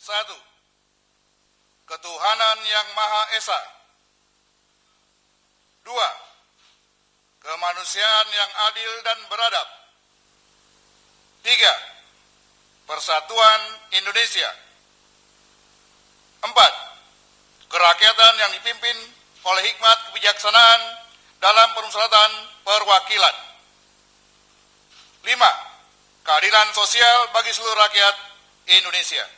Satu, ketuhanan yang Maha Esa. Dua, kemanusiaan yang adil dan beradab. Tiga, persatuan Indonesia. Empat, kerakyatan yang dipimpin oleh hikmat kebijaksanaan dalam permusyawaratan perwakilan. Lima, keadilan sosial bagi seluruh rakyat Indonesia.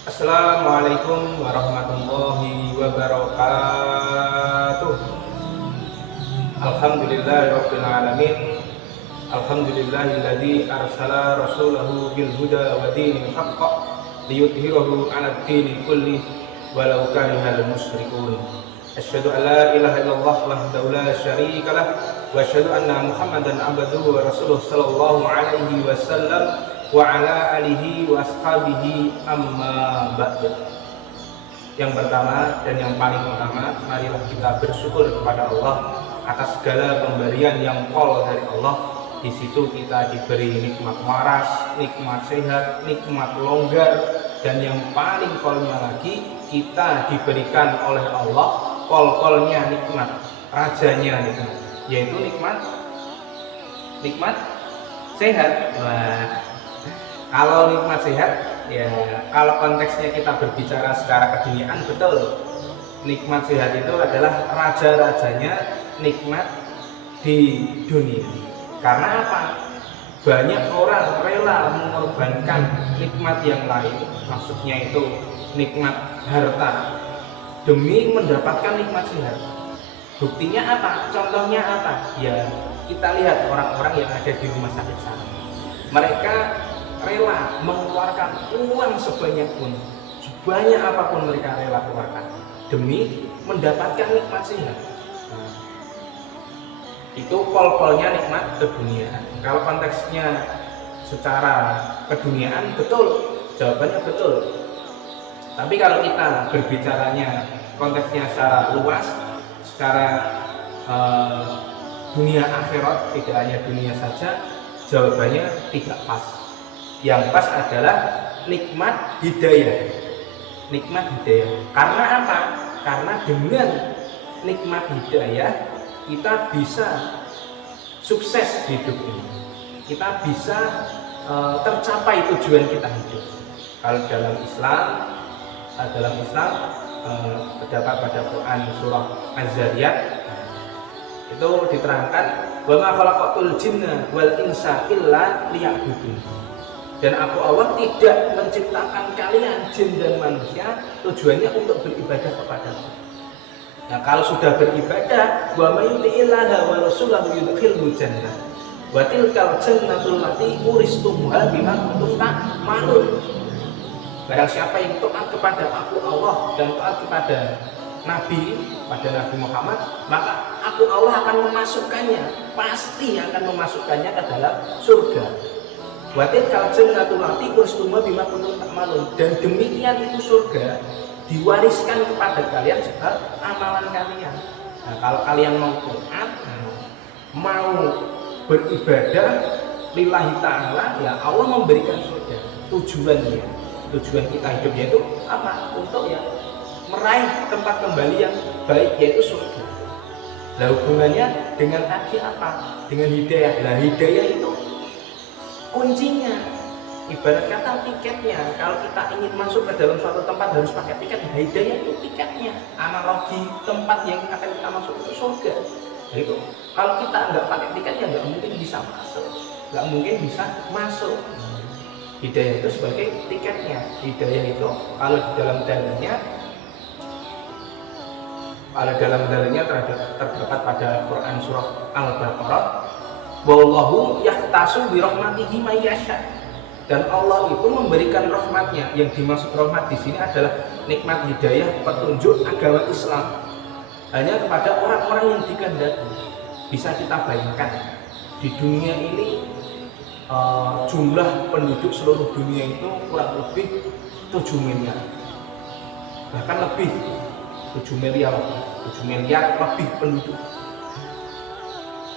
Assalamualaikum warahmatullahi wabarakatuh. Alhamdulillahirabbil alamin. Alhamdulillahilladzi arsala rasulahu bil huda wa dinil haqq liyudhhirahu 'alad dini kulli walau karihal musyrikun. Asyhadu an la ilaha illallah wahdahu la syarika lah wa asyhadu anna Muhammadan abduhu wa rasuluh sallallahu alaihi wasallam wa ala alihi wa ashabihi amma ba'du. Yang pertama dan yang paling utama, marilah kita bersyukur kepada Allah atas segala pemberian yang qol dari Allah. Di situ kita diberi nikmat waras, nikmat sehat, nikmat longgar, dan yang paling qolnya lagi kita diberikan oleh Allah qol-qolnya nikmat, rajanya nikmat, yaitu nikmat sehat. Wah, kalau nikmat sehat, ya kalau konteksnya kita berbicara secara keduniaan, betul. Nikmat sehat itu adalah raja-rajanya nikmat di dunia. Karena apa? Banyak orang rela mengorbankan nikmat yang lain, maksudnya itu nikmat harta, demi mendapatkan nikmat sehat. Buktinya apa? Contohnya apa? Ya kita lihat orang-orang yang ada di rumah sakit sana. Mereka rela mengeluarkan uang sebanyak apapun mereka rela keluarkan demi mendapatkan nikmat sehat. Itu pol-polnya nikmat keduniaan. Kalau konteksnya secara keduniaan, betul, jawabannya betul. Tapi kalau kita berbicaranya konteksnya secara luas, secara dunia akhirat, tidak hanya dunia saja, jawabannya tidak pas. Yang pas adalah nikmat hidayah. Nikmat hidayah. Karena apa? Karena dengan nikmat hidayah kita bisa sukses hidup ini. Kita bisa tercapai tujuan kita hidup. Kalau dalam Islam terdapat pada Quran surah Az-Zariyat itu diterangkan, wa ma khalaqatul jinna wal insa illa liya'budun. Dan aku Allah tidak menciptakan kalian jin dan manusia tujuannya untuk beribadah kepadaku. Nah, kalau sudah beribadah, wa may yuti'illaha wa rasulahu yudkhilhu jannah. Wa tilkal jannatul lati uristumuha bima kuntum ta'malun. Barang siapa yang taat kepada aku Allah dan taat kepada Nabi Muhammad, maka aku Allah akan memasukkannya, pasti akan memasukkannya ke dalam surga. Wa tilkal jannatul lati uristumuha bima kuntum ta'malun. Dan demikian itu surga diwariskan kepada kalian sebab amalan kalian. Nah, kalau kalian mau taat, mau beribadah lillahi ta'ala, ya Allah memberikan surga. Tujuan kita hidupnya itu apa? Untuk ya meraih tempat kembali yang baik, yaitu surga. Nah, hubungannya dengan tadi apa? Dengan hidayah. Nah, hidayah itu kuncinya. Ibarat kata tiketnya, kalau kita ingin masuk ke dalam suatu tempat harus pakai tiket. Hidayah itu tiketnya. Analogi tempat yang akan kita masuk itu surga. Nah, itu kalau kita nggak pakai tiketnya nggak mungkin bisa masuk. Hidayah itu sebagai tiketnya. Hidayah itu kalau dalam dalilnya terdapat pada Quran surah Al-Baqarah, wallahu yahtasu bi rahmatihi may yasha. Dan Allah itu memberikan rahmatnya. Yang dimaksud rahmat di sini adalah nikmat hidayah, petunjuk agama Islam hanya kepada orang-orang yang dikehendaki. Bisa kita bayangkan di dunia ini jumlah penduduk seluruh dunia itu kurang lebih 7 miliar, bahkan lebih 7 miliar lebih penduduk.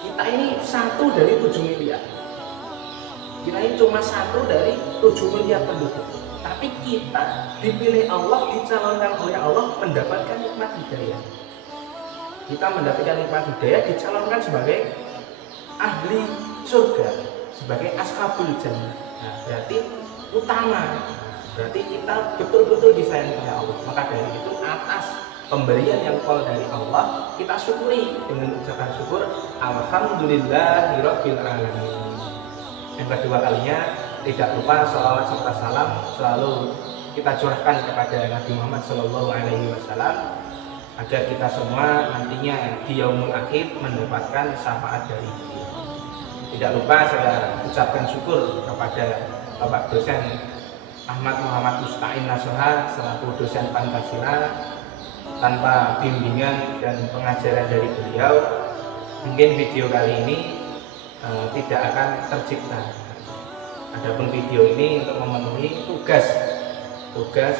Kita ini 1 dari 7 miliar. Kita ini cuma 1 dari 7 miliar penduduk. Tapi kita dipilih Allah, dicalonkan oleh Allah mendapatkan nikmat hidayah. Kita mendapatkan nikmat hidayah dicalonkan sebagai ahli surga, sebagai ashabul jannah. Nah, berarti utama. Berarti kita betul-betul disayangi oleh Allah. Maka dari itu atas pemberian yang dari Allah, kita syukuri dengan ucapan syukur alhamdulillahirabbil alamin. Yang kedua kalinya, tidak lupa sholawat serta salam selalu kita curahkan kepada Nabi Muhammad SAW agar kita semua nantinya di yaumul akhir mendapatkan syafaat dari beliau. Tidak lupa saya ucapkan syukur kepada Bapak dosen Ahmad Muhammad Musta'in Nasoha selaku dosen Pancasila. Tanpa bimbingan dan pengajaran dari beliau, mungkin video kali ini tidak akan tercipta. Adapun video ini untuk memenuhi tugas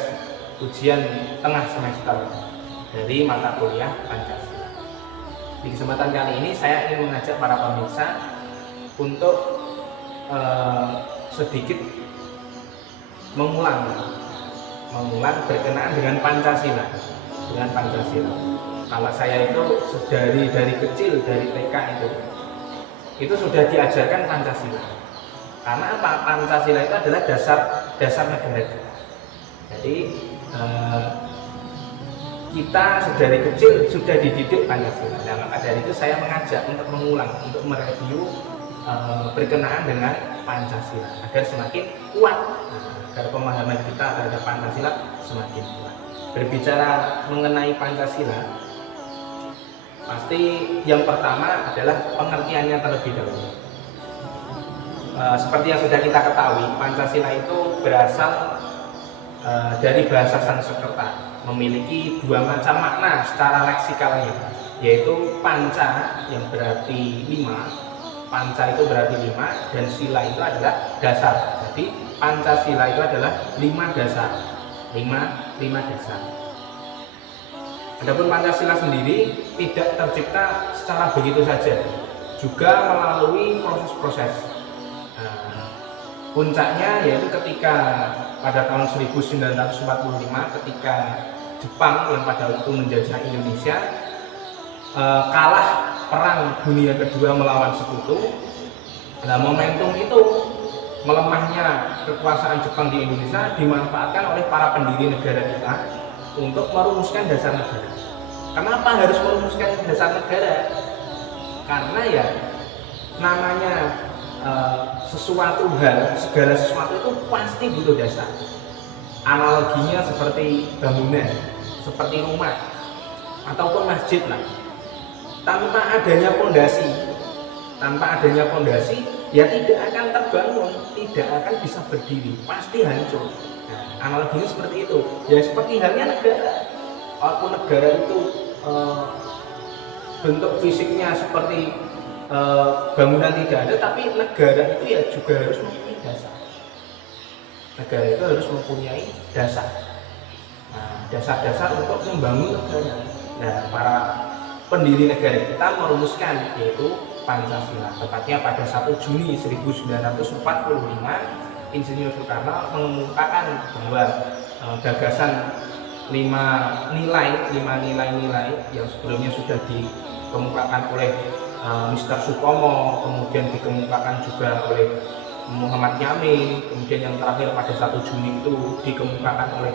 ujian tengah semester dari mata kuliah Pancasila. Di kesempatan kali ini saya ingin mengajak para pemirsa untuk sedikit mengulang berkenaan dengan Pancasila. Kalau saya itu dari kecil, dari TK itu sudah diajarkan Pancasila. Karena apa? Pancasila itu adalah dasar negara kita. Jadi kita dari kecil sudah dididik Pancasila. Nah, maka dari itu saya mengajak untuk mengulang, untuk mereview berkenaan dengan Pancasila agar semakin kuat, agar pemahaman kita terhadap Pancasila semakin kuat. Berbicara mengenai Pancasila, pasti yang pertama adalah pengertiannya terlebih dahulu. Seperti yang sudah kita ketahui, Pancasila itu berasal dari bahasa Sanskerta, memiliki 2 macam makna secara leksikalnya, yaitu panca yang berarti 5, panca itu berarti 5, dan sila itu adalah dasar. Jadi Pancasila itu adalah 5 dasar. 5 dasar. Adapun Pancasila sendiri tidak tercipta secara begitu saja, juga melalui proses-proses. Puncaknya yaitu ketika pada tahun 1945 ketika Jepang yang pada waktu menjajah Indonesia kalah perang dunia kedua melawan Sekutu. Nah, momentum itu, melemahnya kekuasaan Jepang di Indonesia dimanfaatkan oleh para pendiri negara kita untuk merumuskan dasar negara. Kenapa harus merumuskan dasar negara? Karena ya namanya sesuatu hal, segala sesuatu itu pasti butuh dasar. Analoginya seperti bangunan, seperti rumah ataupun masjid lah. Tanpa adanya pondasi, ya tidak akan terbangun, tidak akan bisa berdiri, pasti hancur. Nah, analoginya seperti itu. Ya seperti halnya negara. Walaupun negara itu bentuk fisiknya seperti bangunan tidak ada, tapi negara itu ya juga harus mempunyai dasar. Negara itu harus mempunyai dasar. Nah, dasar-dasar untuk membangun negara. Nah, para pendiri negara kita merumuskan yaitu Pancasila. Tepatnya pada 1 Juni 1945, Insinyur Soekarno mengemukakan bahwa gagasan 5 nilai yang sebelumnya sudah dikemukakan oleh Mr. Supomo, kemudian dikemukakan juga oleh Muhammad Yamin, kemudian yang terakhir pada 1 Juni itu dikemukakan oleh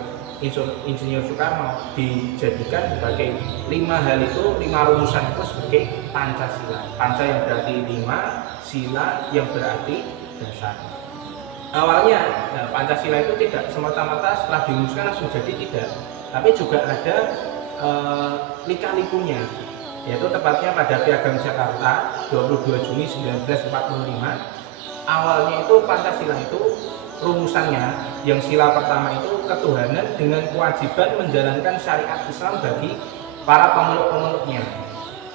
Insinyur Soekarno, dijadikan sebagai 5 hal itu, 5 rumusan itu sebagai Pancasila. Panca yang berarti 5, sila yang berarti dasar. Awalnya Pancasila itu tidak semata-mata setelah dirumuskan langsung jadi, tidak, tapi juga ada lika-likunya, yaitu tepatnya pada Piagam Jakarta 22 Juni 1945. Awalnya itu Pancasila itu rumusannya yang sila pertama itu ketuhanan dengan kewajiban menjalankan syariat Islam bagi para pemeluk-pemeluknya.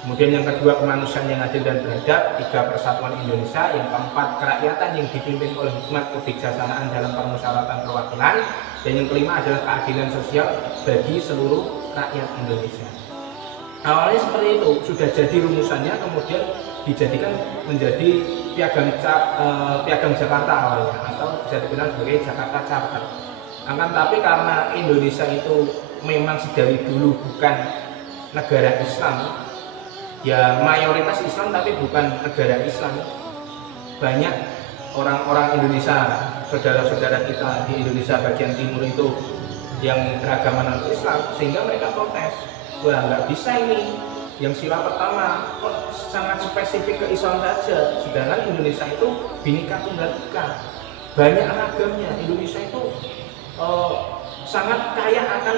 Kemudian yang kedua kemanusiaan yang adil dan beradab, 3 persatuan Indonesia, yang keempat kerakyatan yang dipimpin oleh hikmat kebijaksanaan dalam permusyawaratan perwakilan, dan yang kelima adalah keadilan sosial bagi seluruh rakyat Indonesia. Awalnya seperti itu, sudah jadi rumusannya, kemudian dijadikan menjadi Piagam Jakarta awalnya, atau bisa dibilang sebagai Jakarta Charter. Akan tapi karena Indonesia itu memang sedari dulu bukan negara Islam, ya mayoritas Islam tapi bukan negara Islam. Banyak orang-orang Indonesia, saudara-saudara kita di Indonesia bagian timur itu yang beragama non-Islam, sehingga mereka protes, wah nggak bisa ini, yang sila pertama kok sangat spesifik ke Islam saja, sedangkan Indonesia itu Bhinneka Tunggal Ika, banyak ragamnya. Indonesia itu sangat kaya akan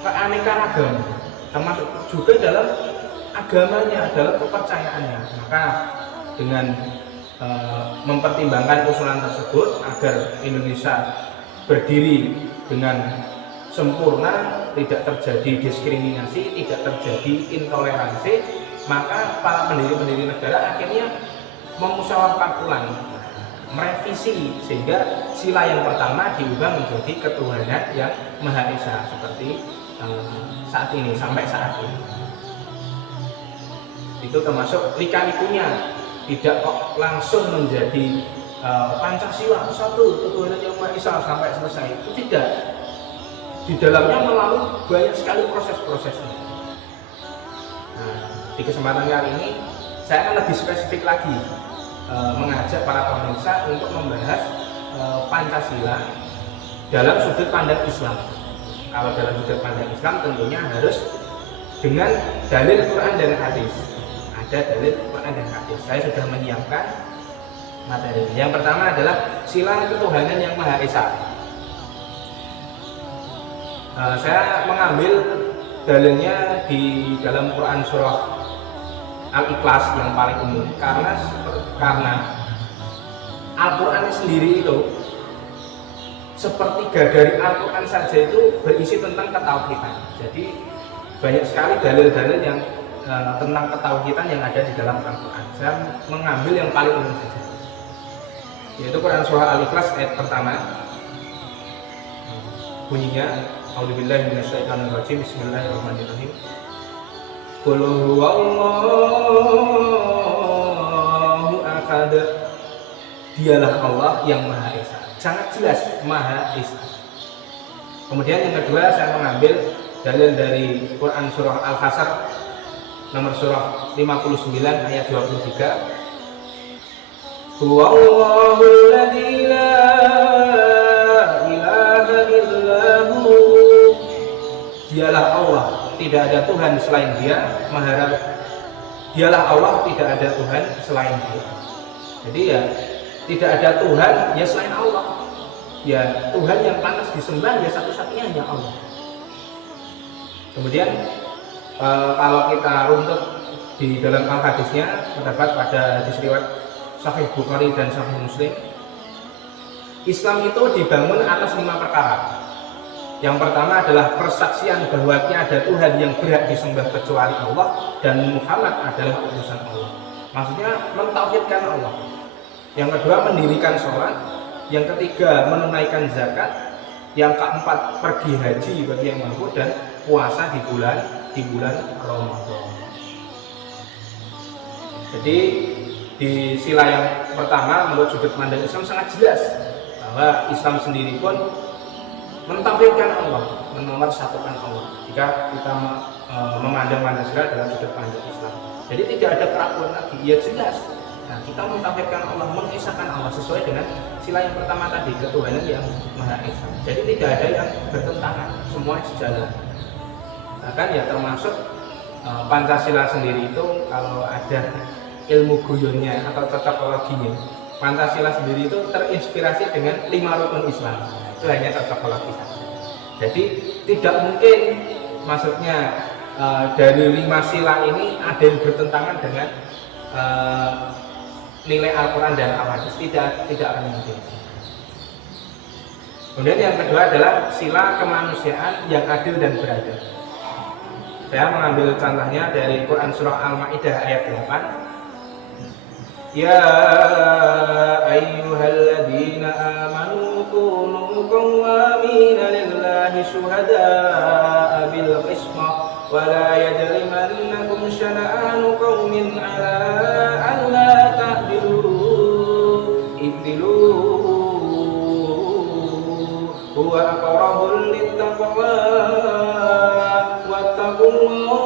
keanekaragaman, termasuk juga dalam agamanya, dalam kepercayaannya. Maka dengan mempertimbangkan usulan tersebut agar Indonesia berdiri dengan sempurna, tidak terjadi diskriminasi, tidak terjadi intoleransi, maka para pendiri-pendiri negara akhirnya memusyawarahkan ulang, merevisi, sehingga sila yang pertama diubah menjadi ketuhanan yang Maha Esa seperti saat ini, sampai saat ini. Itu termasuk lika-likunya, tidak kok langsung menjadi Pancasila satu ketuhanan yang Maha Esa sampai selesai, itu tidak. Di dalamnya melalui banyak sekali proses-prosesnya. Nah, di kesempatan kali ini saya akan lebih spesifik lagi mengajak para pemirsa untuk membahas Pancasila dalam sudut pandang Islam. Kalau dalam sudut pandang Islam tentunya harus dengan dalil Quran dan hadis. Ada dalil Quran dan hadis. Saya sudah menyiapkan materi. Yang pertama adalah sila ketuhanan yang Maha Esa. Saya mengambil dalilnya di dalam Quran surah Al-Ikhlas yang paling umum, karena Al-Quran sendiri itu sepertiga dari Al-Quran saja itu berisi tentang ketauhidan. Jadi banyak sekali dalil-dalil yang tentang ketauhidan yang ada di dalam Al-Quran. Saya mengambil yang paling umum saja, yaitu Quran surah Al-Ikhlas ayat pertama. Bunyinya, A'udzubillahi minasyaitonirrajim. Bismillahirrahmanirrahim. Qul huwallahu ahad. Dialah Allah yang Maha Esa. Sangat jelas Maha Esa. Kemudian yang kedua, saya mengambil dalil dari Quran surah Al-Hasyr nomor surah 59 ayat 23. Huwallahul ladzi la ilaha illahu. Dialah Allah, tidak ada Tuhan selain Dia. Dialah Allah, tidak ada Tuhan selain Dia. Jadi ya tidak ada Tuhan ya selain Allah. Ya Tuhan yang pantas disembah ya satu-satunya hanya Allah. Kemudian kalau kita runtut di dalam al-hadisnya, terdapat pada hadis riwayat Sahih Bukhari dan Sahih Muslim, Islam itu dibangun atas 5 perkara. Yang pertama adalah persaksian bahwa tiada Tuhan yang berhak disembah kecuali Allah dan Muhammad adalah utusan Allah. Maksudnya mentauhidkan Allah. Yang kedua, mendirikan sholat. Yang ketiga, menunaikan zakat. Yang keempat, pergi haji bagi yang mampu, dan puasa di bulan Ramadan. Jadi di sila yang pertama menurut sudut pandang Islam sangat jelas bahwa Islam sendiri pun mentauhidkan Allah, menomorsatukan Allah. Jika kita memandang Pancasila dalam sudut pandang Islam, jadi tidak ada keraguan lagi. Ya jelas. Nah, kita mentauhidkan Allah, mengesahkan Allah sesuai dengan sila yang pertama tadi, ketuhanan yang Maha Esa. Jadi tidak ada yang bertentangan, semua sejalan. Bahkan ya termasuk Pancasila sendiri itu kalau ada ilmu guyonnya atau cocokologinya, Pancasila sendiri itu terinspirasi dengan 5 rukun Islam. Itu hanya cocokologi saja. Jadi tidak mungkin, maksudnya dari 5 sila ini ada yang bertentangan dengan nilai Al-Quran dan Al-Hadis. Tidak akan mungkin. Kemudian yang kedua adalah sila kemanusiaan yang adil dan beradab. Saya mengambil contohnya dari Quran surah Al-Maidah ayat 8. Ya ayyuhalladzina amanu kunu qawwamina lillahi syuhada'a bil qisma wa la yajrimannakum syana'anu qaumin 'ala alla ta'dilu huwa aqrabul littaqwa wattaqullah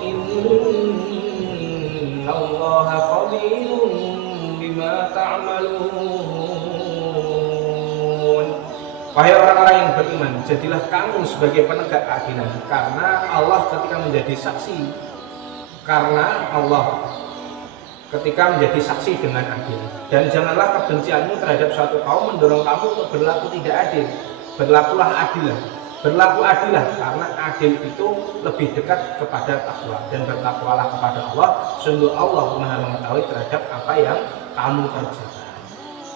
innallaha khabirun bima ta'malun. Wahai orang-orang yang beriman, jadilah kamu sebagai penegak keadilan, karena Allah ketika menjadi saksi, dengan adil. Dan janganlah kebencianmu terhadap suatu kaum mendorong kamu untuk berlaku tidak adil. Berlakulah adilah, karena adil itu lebih dekat kepada takwa, dan bertakwalah kepada Allah, sungguh Allah Maha mengetahui terhadap apa yang kamu kerjakan.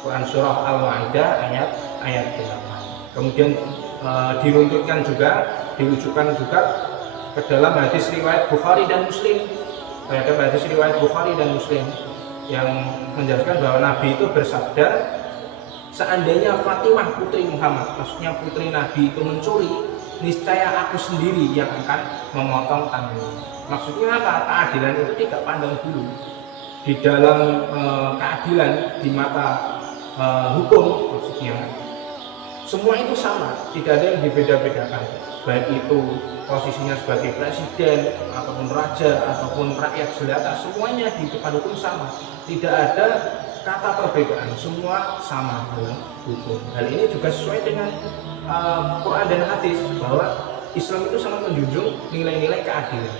Quran surah Al-Maidah ayat 8. Kemudian diruntutkan juga, dirujukan juga ke dalam hadis riwayat Bukhari dan Muslim. Terhadap hadis riwayat Bukhari dan Muslim yang menjelaskan bahwa Nabi itu bersabda, seandainya Fatimah putri Muhammad, maksudnya putri Nabi itu mencuri, niscaya aku sendiri yang akan memotong tangannya. Maksudnya apa? Keadilan itu tidak pandang bulu. Di dalam keadilan di mata hukum, maksudnya semua itu sama, tidak ada yang dibeda-bedakan, baik itu posisinya sebagai presiden ataupun raja ataupun rakyat jelata, semuanya di depan hukum sama, tidak ada kata perbedaan, semua sama dalam hukum. Hal ini juga sesuai dengan Quran dan hadis, bahwa Islam itu sangat menjunjung nilai-nilai keadilan.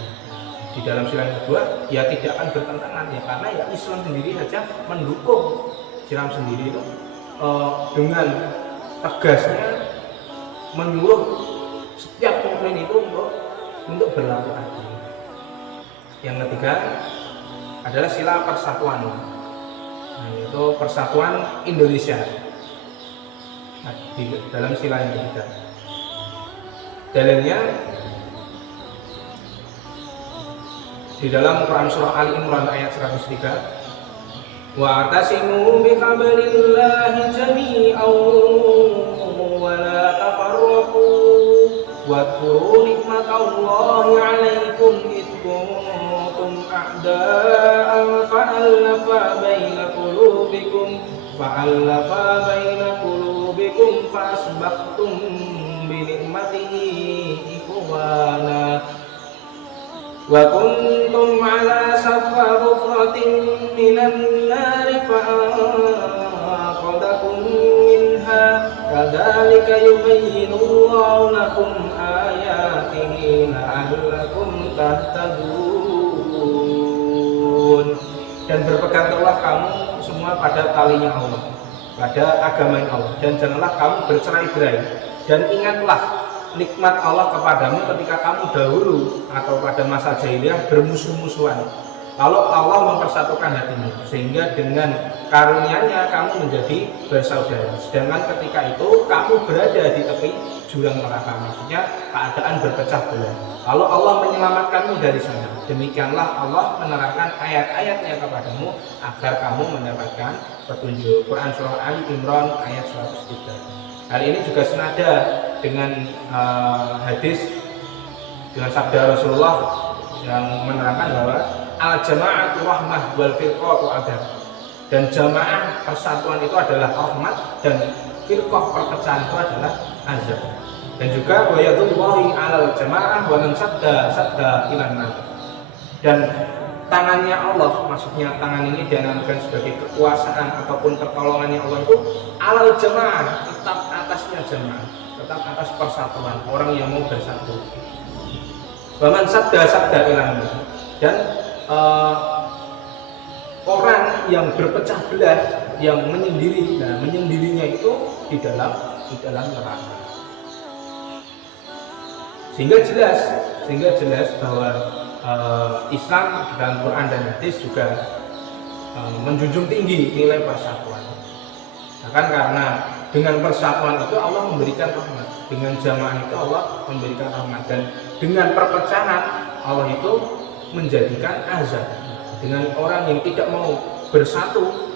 Di dalam sila yang kedua, ya tidak akan bertentangan, ya karena ya Islam sendiri saja mendukung. Islam sendiri itu dengan tegasnya menyuruh setiap mukmin itu untuk berlaku adil. Yang ketiga adalah sila persatuan, yaitu persatuan Indonesia. Di dalam sila yang ketiga, dalilnya di dalam Quran surah Ali Imran ayat 103, wa'tasimu bihablillahi jami'an wa la tafarraqu wadhkuru nikmatallahi 'alaikum id kuntum a'da'an fa'alafa baina qulubikum fa'asbahtum bi ni'matihi ikhwana wa kuntum ala safa hufratin minan nari fa'aqadakum minha kadzalika yubayyinullahu lakum ayatihi la'allakum tahtadun. Dan berpegang teguhlah kamu semua pada talinya Allah, pada agama Allah, dan janganlah kamu bercerai-berai, dan ingatlah nikmat Allah kepadamu ketika kamu dahulu atau pada masa jahiliyah bermusuh-musuhan. Lalu Allah mempersatukan hatimu, sehingga dengan karunia-Nya kamu menjadi bersaudara. Sedangkan ketika itu kamu berada di tepi jurang neraka, maksudnya keadaan berpecah belah. Lalu Allah menyelamatkanmu dari sana. Demikianlah Allah menerangkan ayat-ayatnya kepadamu agar kamu mendapatkan petunjuk. Quran surah Ali Imran ayat 103. Hal ini juga senada dengan hadis, dengan sabda Rasulullah yang menerangkan bahwa al-jama'atu rahmah wal firqatu adab. Dan jamaah persatuan itu adalah rahmat, dan firqah perpecahan itu adalah azab. Dan juga wa yadullahi 'alal jama'ah wa man sadda ilan nar. Dan tangannya Allah, maksudnya tangan ini dianalogikan sebagai kekuasaan ataupun pertolongannya Allah itu alal jamaah, tetap atasnya jamaah, tetap atas persatuan orang yang mau bersatu. Baman sadda ilan nar. Dan orang yang berpecah belah, yang menyendiri, nah menyendirinya itu di dalam neraka. Sehingga jelas bahwa Islam dalam Quran dan hadis juga menjunjung tinggi nilai persatuan. Bahkan karena dengan persatuan itu Allah memberikan rahmat, dengan jamaah itu Allah memberikan rahmat, dan dengan perpecahan Allah itu menjadikan azab. Dengan orang yang tidak mau bersatu,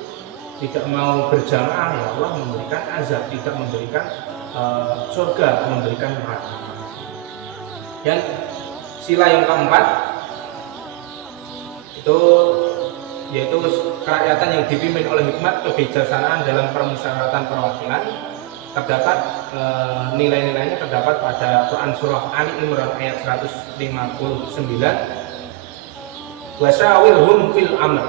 tidak mau berjamaah, ya Allah memberikan azab, tidak memberikan surga, memberikan neraka. Dan sila yang keempat itu yaitu kerakyatan yang dipimpin oleh hikmat kebijaksanaan dalam permusyawaratan perwakilan. terdapat nilai-nilainya terdapat pada Quran surah Ali Imran ayat 159, wasyawirhum fil amr,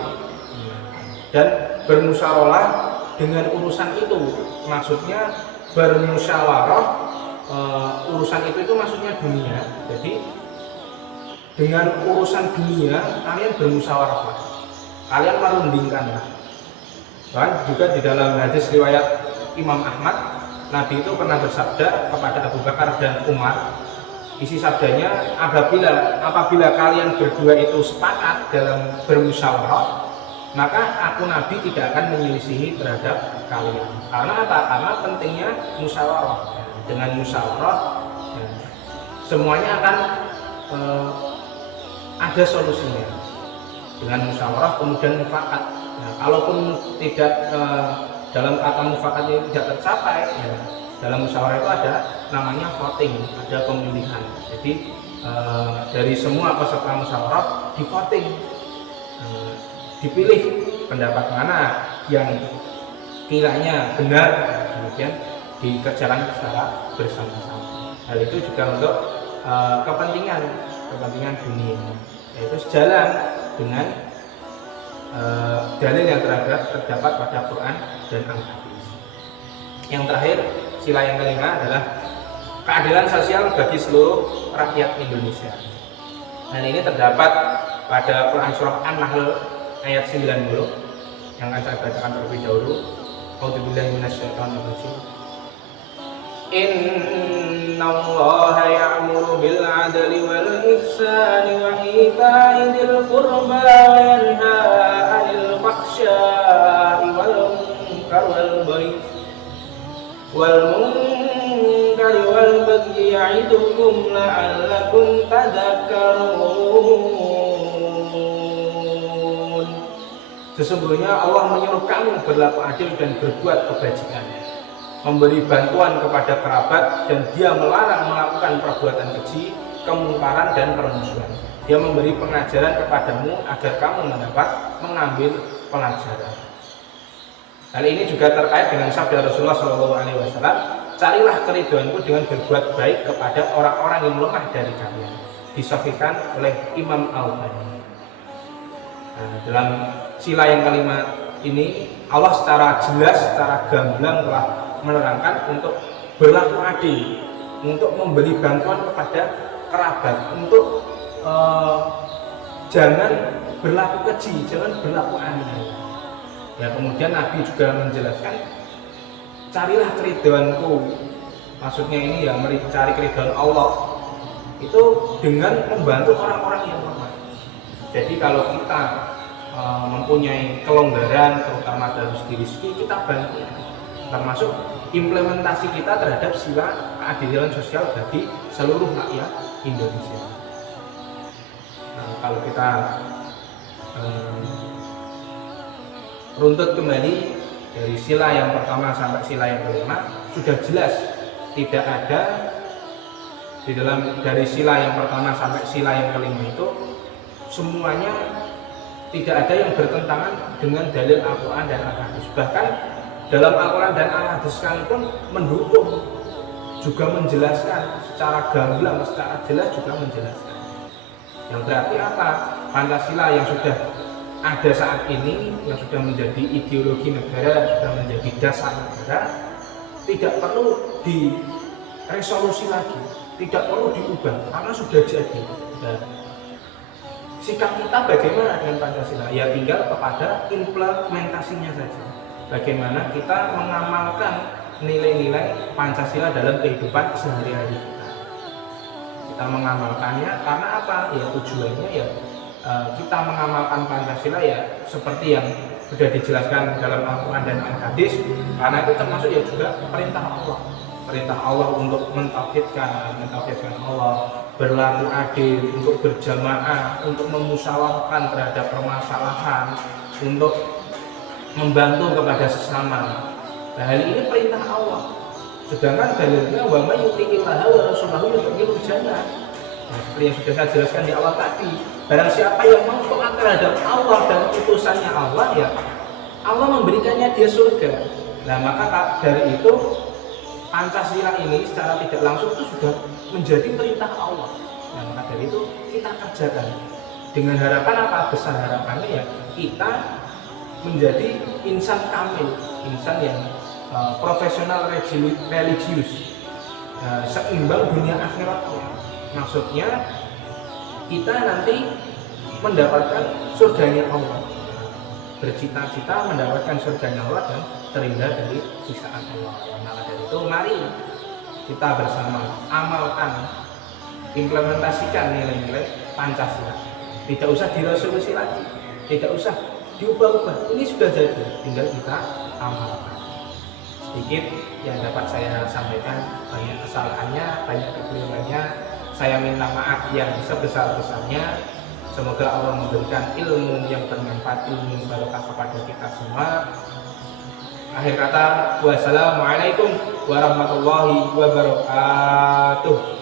dan bermusyawarah dengan urusan itu. Maksudnya bermusyawarah, urusan itu maksudnya dunia. Jadi dengan urusan dunia kalian bermusyawarah, kalian merundingkanlah. Bahkan juga di dalam hadis riwayat Imam Ahmad, Nabi itu pernah bersabda kepada Abu Bakar dan Umar. Isi sabdanya, apabila kalian berdua itu sepakat dalam bermusyawarah, maka aku Nabi tidak akan menyelisihi terhadap kalian. Karena apa? Karena pentingnya musyawarah. Dengan musyawarah, semuanya akan ada solusinya. Dengan musyawarah kemudian mufakat. Nah, kalaupun tidak dalam kata mufakat ini tidak tercapai, ya, dalam musyawarah itu ada namanya voting, ada pemilihan. Jadi dari semua peserta musyawarah di voting, dipilih pendapat mana yang kiranya benar, kemudian dikerjakan secara bersama-sama. Hal itu juga untuk kepentingan dunia, yaitu sejalan dengan dalil yang terdapat pada Quran dan Al-Hadis. Yang terakhir, sila yang kelima adalah keadilan sosial bagi seluruh rakyat Indonesia. Dan ini terdapat pada Quran surah An-Nahl ayat 90 yang akan saya bacakan terlebih dahulu. A'udzubillahi minasyaitonir rajim. Innallaha ya'muru bil 'adli wal ihsani wa ita'i dzil qurba wa yanha 'anil fahsya'i wal munkari wal bagyi ya'idukum la'allakum tadhakkarun. Sesungguhnya Allah menyuruh kamu berlaku adil dan berbuat kebajikan, memberi bantuan kepada kerabat, dan Dia melarang melakukan perbuatan keji, kemungkaran dan permusuhan. Dia memberi pengajaran kepadamu agar kamu mengambil pelajaran. Hal ini juga terkait dengan sabda Rasulullah SAW, carilah keridhoanku dengan berbuat baik kepada orang-orang yang lemah dari kalian. Disahihkan oleh Imam Al-Albani. Dalam sila yang kelima ini Allah secara jelas, secara gamblang telah menerangkan untuk berlaku adil, untuk memberi bantuan kepada kerabat, untuk jangan berlaku keji, jangan berlaku aneh. Ya, kemudian Nabi juga menjelaskan, carilah keridhoanku. Maksudnya ini ya mencari keridhaan Allah itu dengan membantu orang-orang yang lemah. Jadi kalau kita mempunyai kelonggaran, terutama dari segi rezeki, kita bantu, termasuk implementasi kita terhadap sila keadilan sosial bagi seluruh rakyat Indonesia. Kalau kita runtut kembali dari sila yang pertama sampai sila yang kelima, sudah jelas tidak ada di dalam dari sila yang pertama sampai sila yang kelima itu semuanya tidak ada yang bertentangan dengan dalil Al-Quran dan Al-Hadis. Bahkan dalam Al-Quran dan Al-Hadis sekalipun mendukung, juga menjelaskan secara gamblang, secara jelas juga menjelaskan. Yang berarti apa? Pancasila yang sudah ada saat ini, yang sudah menjadi ideologi negara, sudah menjadi dasar negara, tidak perlu diresolusi lagi, tidak perlu diubah, karena sudah jadi. Sikap kita bagaimana dengan Pancasila? Ya tinggal kepada implementasinya saja. Bagaimana kita mengamalkan nilai-nilai Pancasila dalam kehidupan sehari-hari kita. Kita mengamalkannya karena apa? Ya tujuannya ya kita mengamalkan Pancasila ya seperti yang sudah dijelaskan dalam Al-Quran dan Al-Hadis, karena itu termasuk ya juga perintah Allah untuk mentauhidkan Allah, berlaku adil, untuk berjamaah, untuk memusyawarahkan terhadap permasalahan, untuk membantu kepada sesama. Nah, hal ini perintah Allah. Sedangkan dalilnya wa may yuti'illaha wa rasulahu yudkhilul jannah. Nah, seperti yang sudah saya jelaskan di awal tadi, barang siapa yang mau taat terhadap Allah dan utusannya Allah, ya Allah memberikannya dia surga. Nah, maka dari itu Pancasila ini secara tidak langsung itu sudah menjadi perintah Allah. Nah, maka dari itu kita kerjakan dengan harapan apa? Besar harapannya ya kita menjadi insan kamil, insan yang profesional religius, seimbang dunia akhiratnya. Maksudnya kita nanti mendapatkan surganya Allah, bercita-cita mendapatkan surganya Allah dan terhindar dari siksaan Allah. Maka dari itu mari kita bersama amalkan, implementasikan nilai-nilai Pancasila. Tidak usah diresolusi lagi, tidak usah diubah-ubah. Ini sudah jadi, tinggal kita amalkan. Sedikit yang dapat saya sampaikan, banyak kesalahannya, banyak kekeliruannya. Saya minta maaf yang sebesar-besarnya. Semoga Allah memberikan ilmu yang bermanfaat, ilmu yang barokah kepada kita semua. Akhir kata, wassalamualaikum warahmatullahi wabarakatuh.